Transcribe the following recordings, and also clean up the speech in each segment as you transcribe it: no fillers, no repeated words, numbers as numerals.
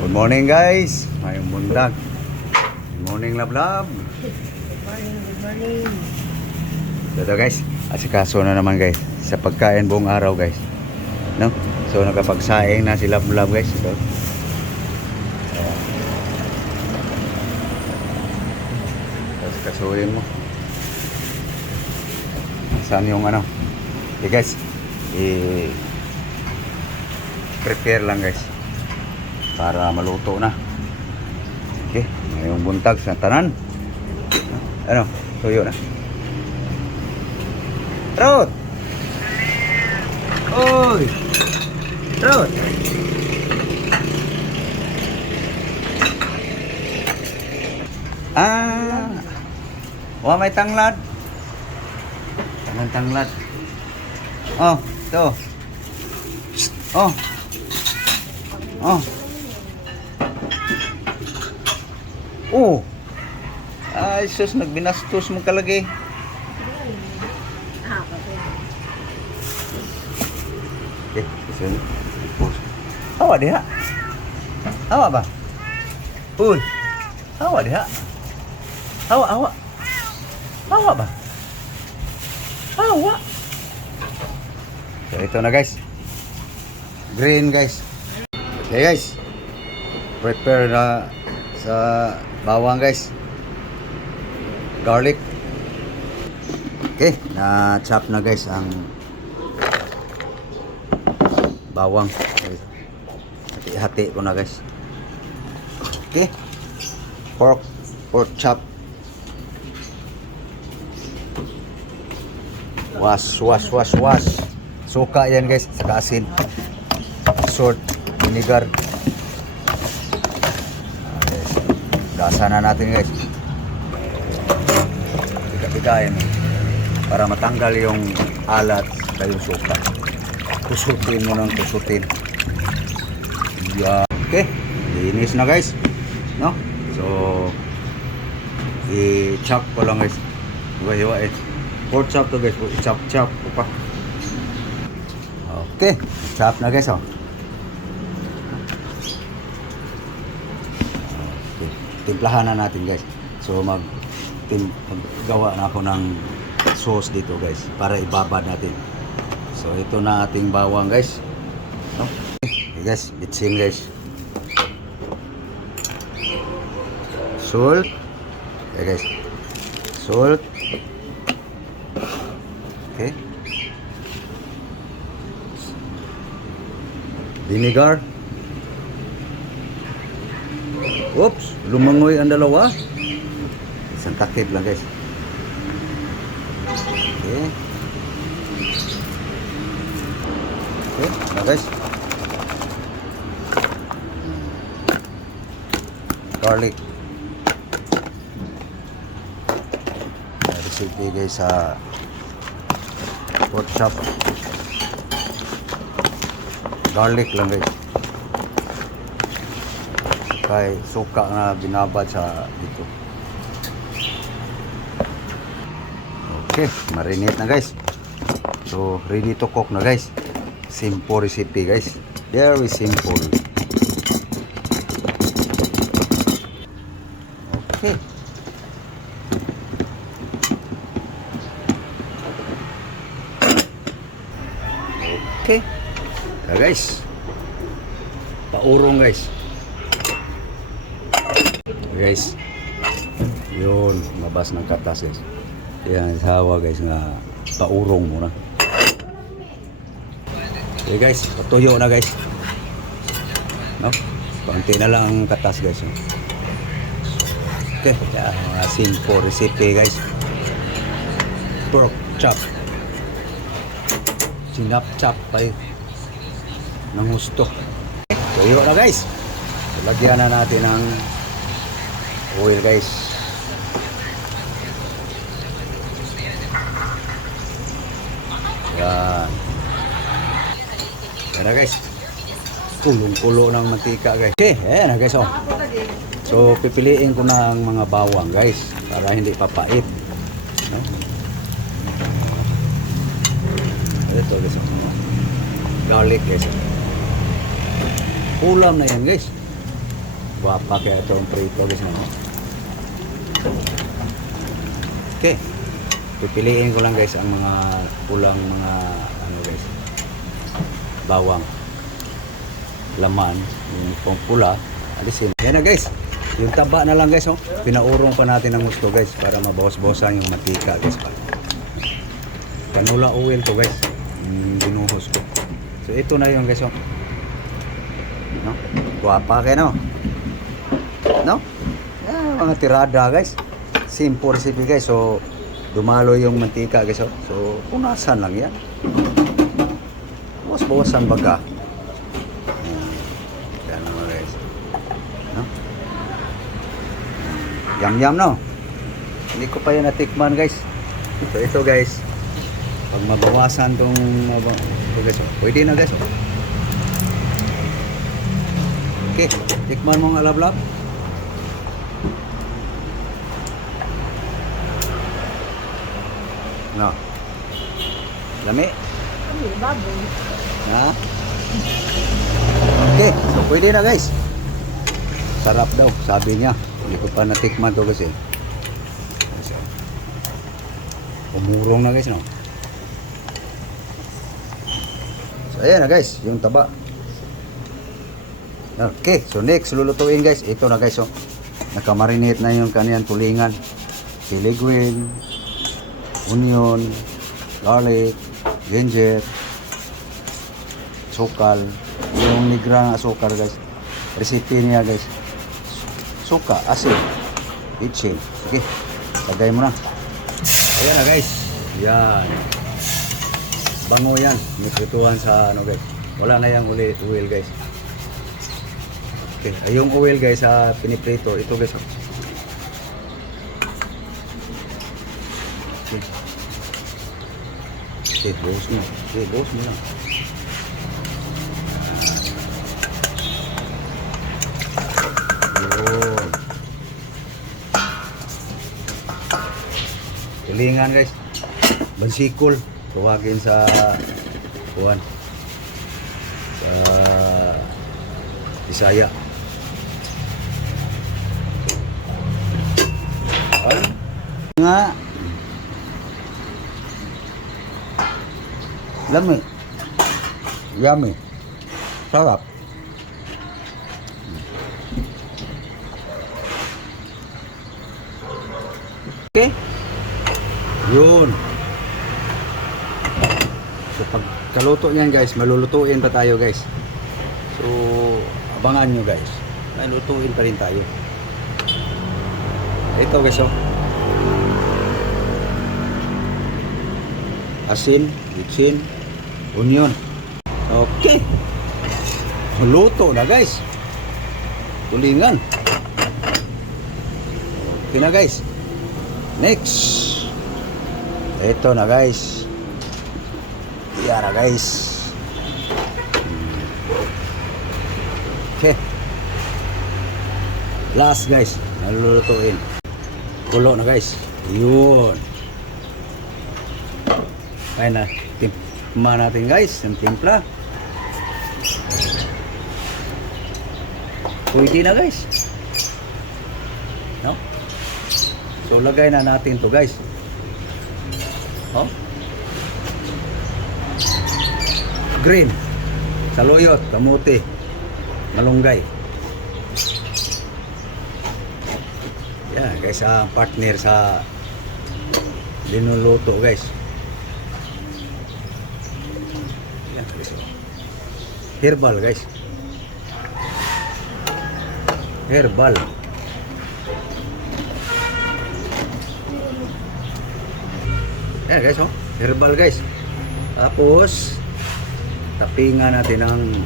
Good morning guys. Mayong bundag. Good morning love love. Good morning. Ito guys, asikaso na naman guys sa pagkain buong araw guys. No? So nakapagsaing na si love love guys. Ito. Tapos kasuhin mo. Saan yung ano? Okay guys, prepare lang guys para maluto na. Okay, ngayong buntag sa tanan. Ano? Tuyo na. Rod! Oy! Rod! May tanglad. Tanglad. Oh, ito. Oh. Oh. Oh. Ay, sus, nagbinastos mo kalagi. Okay, kasi hawa diha. Hawa ba? Uy. Hawa diha. Hawa. Hawa ba? Hawa. So, ito na guys. Green guys. Okay guys. Prepare na sa bawang guys. Garlic. Okay, na-chop na guys ang bawang. Hati-hati ko na guys. Okay. Pork chop. Was. Suka yan guys, saka asin. Salt, vinegar. Gasa na natin guys. Bigayin para matanggal yung alat sa yung suka. Kusutin mo ng kusutin. Yeah. Okay, linis na guys. No? So, i-chop ko lang guys. Hiwa-hiwa eh. Pork chop to guys. Chop pa. Okay, chop na guys oh. Okay. Timplahan na natin guys. So maggawa na ako ng sauce dito guys para ibabad natin. So ito na ating bawang guys. No? Okay guys, bitsin guys. Salt. Okay guys. Salt. Okay. Vinegar. Oops, lumangoy ang dalawa. Isang takip lang guys. Okay. Okay, na guys. Garlic. Recipe guys sa pork chop. Garlic lang guys. Kay suka na binabad sa dito. Okay, marinate na guys. So, ready to cook na guys. Simple recipe guys. Very simple. Okay. Okay. Guys. Paurong guys. Guys. Yun, mabas ng katas guys. Yan, hawa guys nga paurong muna. Okay guys, patuyo na guys. No? Konti na lang ang katas guys. Okay, simple recipe guys. Pork chop. Sinap-chop pa eh. Ng gusto. Tuyo na guys. Lagyan na natin ng oil guys. Yan. Yan na guys. Kulong-kulo ng mantika guys. Okay, ayan na guys oh. So pipiliin ko na ang mga bawang guys para hindi papait. No? Ito guys. Garlic guys. Ulam na yan guys. Guwapa kaya ito ang prito guys. No? Okay. Pipiliin ko lang guys ang mga kulang mga ano guys. Bawang. Laman. Yung pula. Alisin. Yan na guys. Yung taba na lang guys. Oh. Pinaurong pa natin ng gusto guys. Para mabawas-bawasan yung mantika guys. Canola oil to guys. Binuhos ko. So ito na yung guys. Oh. No? Guwapa kayo no? No? Mga tirada guys. Simple recipe guys. So dumalo yung mantika guys. Oh. So punasan lang yan. Bawas-bawasan baga. Yan naman guys. No? Yum-yum no? Hindi ko pa yan natikman guys. So ito guys. Pag mabawasan tong guys, oh. Pwede na guys. Oh. Okay, tikman mo ang alablab. No. Lami? Kami, baboy. Ha? Okay, so pwede na guys. Sarap daw, sabi niya. Hindi ko pa natikman to kasi. Umurong na guys, no? So ayan na guys, yung taba. Okay, so next lulutuin guys. Ito na guys, oh. Nakamarinate na yung kaniyang tulingan. Kiligwin, onion, garlic, ginger, sukal. Yung nigrang asukal guys. Recipe niya guys. Suka, asin, itchin. Okay, lagay mo na. Ayan na guys. Yan. Bango yan. Niprituhan sa ano guys. Wala na yung oil guys. Okay, yung oil guys sa piniprito, ito guys. Okay. Okay, buhos mo. Okay, buhos mo lang. Yun. Tulingan guys. Bansikol. Tuwagin sa kuwan. Sa Bisaya. Nga lami, yummy, sarap. Okay, yun. So pag kaluto niyan guys, malulutuin pa tayo guys. So abangan nyo guys, malulutuin pa rin tayo. Ito guys, oh. Asin, bitsin, onion. Okay. Luto na guys. Tulingan. Okay na guys. Next. Ito na guys. Yan na guys. Okay. Last guys. Nalulutuin. Kulo na guys. Yun. Kaya na, timpla natin guys, yung timpla. Pwede na guys. No? So lagay na natin to guys. Oh. Green, saluyot, kamuti, malunggay. Yan guys, ang partner sa linuluto guys. Herbal guys. Herbal. Ayan guys, oh. Herbal guys. Tapos tapingan natin ng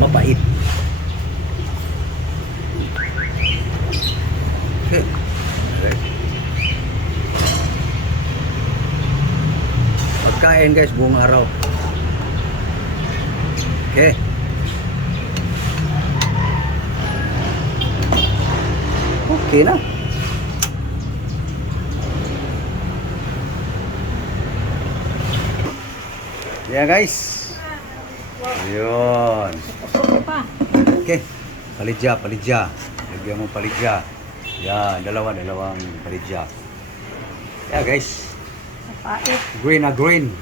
mapait. Okay. Okay. Pagkain guys, buong araw. Okay. Okay na. Yeah guys. Ayun. Suko pa. Okay. Palidya, palidya. Lagyan mo palidya. Yan, dalawang palidya. Yeah, guys. Napait. Green na green.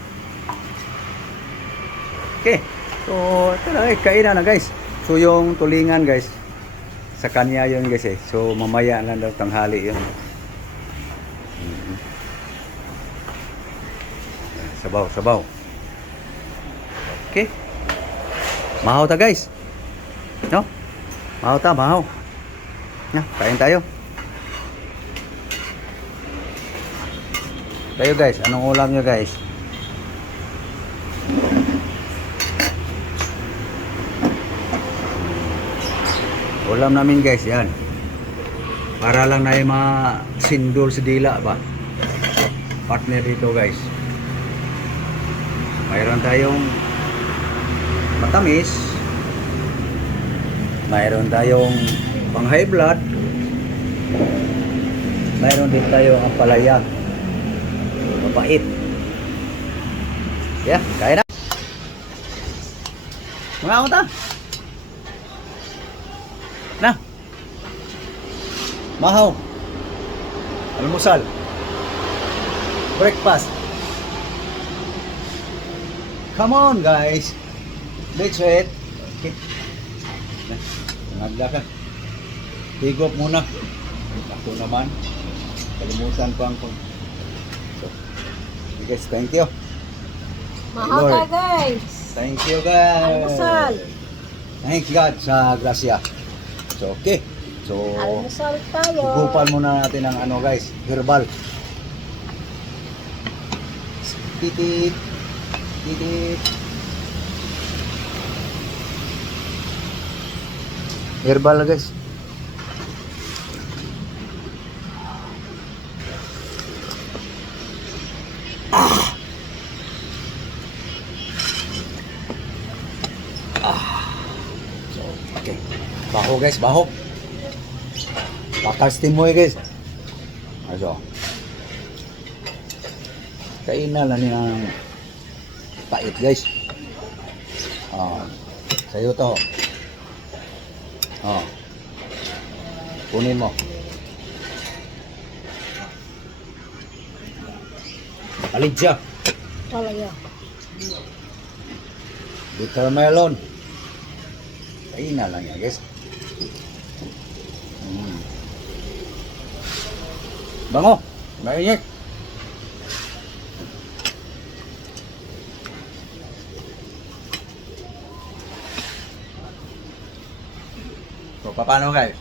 Okay. So, ito na kainan na guys. So, yung tulingan guys, sa kanya yun guys eh. So, mamaya lang daw tanghali yun. Sabaw, sabaw. Okay. Mahaw ta guys. No? Mahaw ta, mahaw. Ya, kain tayo. Tayo guys, anong ulam nyo guys? Ulam namin guys, yan. Para lang na yung mga sindol sa dila ba. Partner dito guys. Mayroon tayong matamis. Mayroon tayong pang high blood. Mayroon din tayong ampalaya. Mapait. Yeah, kaya na. Mga uta. Na. Mahaw. Almusal. Breakfast. Come on guys. Let's eat. Okay. Nagla ka. Higop muna. Ako naman. Kalimutan ko ang so, guys, thank you. Mahal Lord. ka guys. Thank you guys. Almusal. Thank God sa grasya. So okay. So Almusal tayo. higupan muna natin ang ano guys, herbal. Titit. Titit. Herbal guys. So, okay. Baho guys, baho. Pakastin mo guys. Also. Kainan lang ng pait guys. Sa'yo to. Kunin mo. Palidya. Talaga. Bitter melon. Kainan lang yan guys. Bango. Mainit. So, paano guys?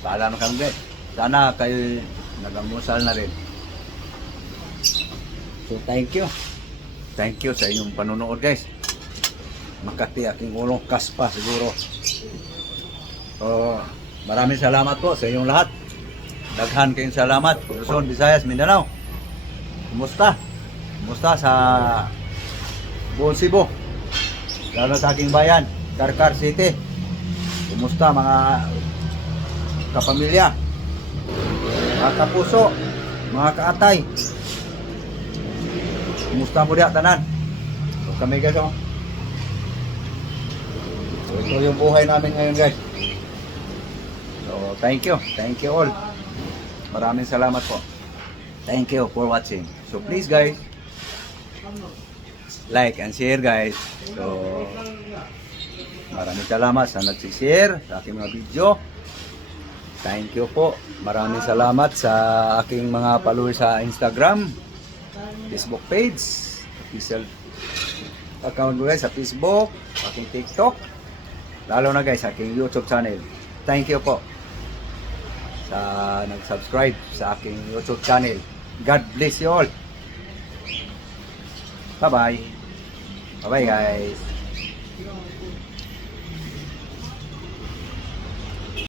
Paalam kami guys. Sana kayo nag-amusal na rin. So, thank you. Thank you sa inyong panonood guys. Makati aking ulong kaspa siguro. So, maraming salamat po sa inyong lahat. Daghan kayong salamat. Luzon, Visayas, Mindanao. Kumusta? Kumusta sa buong Cebu? Lalo sa aking bayan, Karkar City. Kumusta mga kapamilya? Mga kapuso? Mga kaatay? Kumusta mo diya tanan? So kami guys oh. So ito yung buhay namin ngayon guys. So thank you all. Maraming salamat po. Thank you for watching. So please guys, like and share guys. So maraming salamat sa nag-share sa aking mga video. Thank you po. Maraming salamat sa aking mga followers sa Instagram, Facebook page, official account ko guys sa Facebook, aking TikTok, lalo na guys sa aking YouTube channel. Thank you po sa nag-subscribe sa aking YouTube channel. God bless you all. Bye bye. Bye bye guys.